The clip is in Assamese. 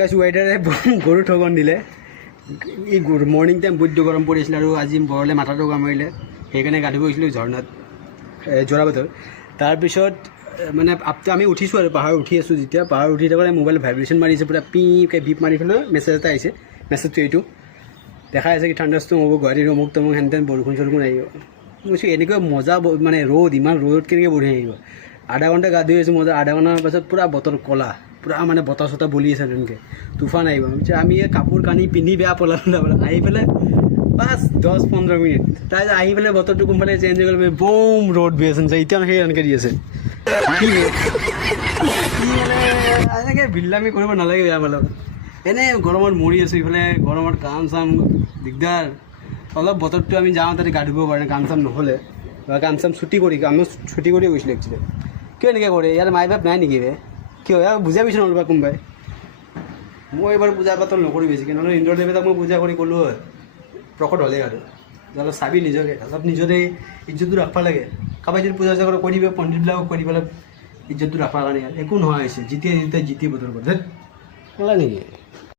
আকাশ ৱেডাৰে গৰু ঠগন দিলে। এই মৰ্ণিং টাইম বৈদ্য গৰম পৰিছিলে আৰু আজি বৰলে মাথাটো কামুৰিলে, সেইকাৰণে গা ধুব গৈছিলোঁ ঝৰ্ণাত যোৰাবাটৰ। তাৰপিছত মানে আমি উঠিছোঁ আৰু পাহাৰ উঠি আছোঁ, যেতিয়া পাহাৰ উঠি থাকোঁতে মোবাইল ভাইব্ৰেশ্যন মাৰিছে, পূৰা পিকৈ বিপ মাৰি পেলাই মেছেজ এটা আহিছে। মেছেজটো এইটো দেখাই আছে কি ঠাণ্ডাষ্টম হ'ব গুৱাহাটীৰ অমুক তমুক হেনতেন বৰষুণ চৰষুণ আহিব। মই কৈছোঁ এনেকুৱা মজা মানে ৰ'দ, ইমান ৰ'দত কেনেকৈ বৰষুণ আহিব। আধা ঘণ্টা গা ধুই আছোঁ মজা, আধা ঘণ্টাৰ পাছত পূৰা বতৰ ক'লা, পূৰা মানে বতাহ চতাহ বলি আছে তেনেকৈ, তুফান আহিব। আমি কাপোৰ কানি পিন্ধি বেয়া পলালোঁ, আহি পেলাই বাছ 10-15 মিনিট, তাৰপিছত আহি পেলাই বতৰটো কোনফালে চেঞ্জ হৈ গ'ল, বম ৰ'দ দি আছে, এতিয়া সেই এনেকৈ দি আছে। এনেকৈ বিল্লামি কৰিব নালাগে বেয়া পালোঁ। এনেই গৰমত মৰি আছোঁ, ইফালে গৰমত কাম চাম দিগদাৰ। অলপ বতৰটো আমি যাওঁ তাতে গা ধুব পাৰে কাম চাম নহ'লে, বা কাম চাম ছুটি কৰি গৈছিলোঁ একচুৱেলি। কিয় এনেকৈ কৰে ইয়াৰ মাই বাপ নাই নেকি বে? কিয় ইয়াক বুজাই পাইছোঁ নল'বা কোনোবাই। মই এইবাৰ পূজা পাতল নকৰি বেছিকৈ, নহ'লে ইন্দ্ৰদেৱতাক মই পূজা কৰি ক'লোঁ হয় প্ৰকট হ'লেই আৰু অলপ চাবি নিজকে, অলপ নিজৰে ইজ্জতটো ৰাখিব লাগে। কাৰোবাই যদি পূজা কৰি কৈ দিবে, পণ্ডিতবিলাকক কৈ দিব ইজ্জতটো ৰাখাৰ কাৰণে, একো নোহোৱা হৈছে। জিতিয়ে বতৰ কৰে নেকি?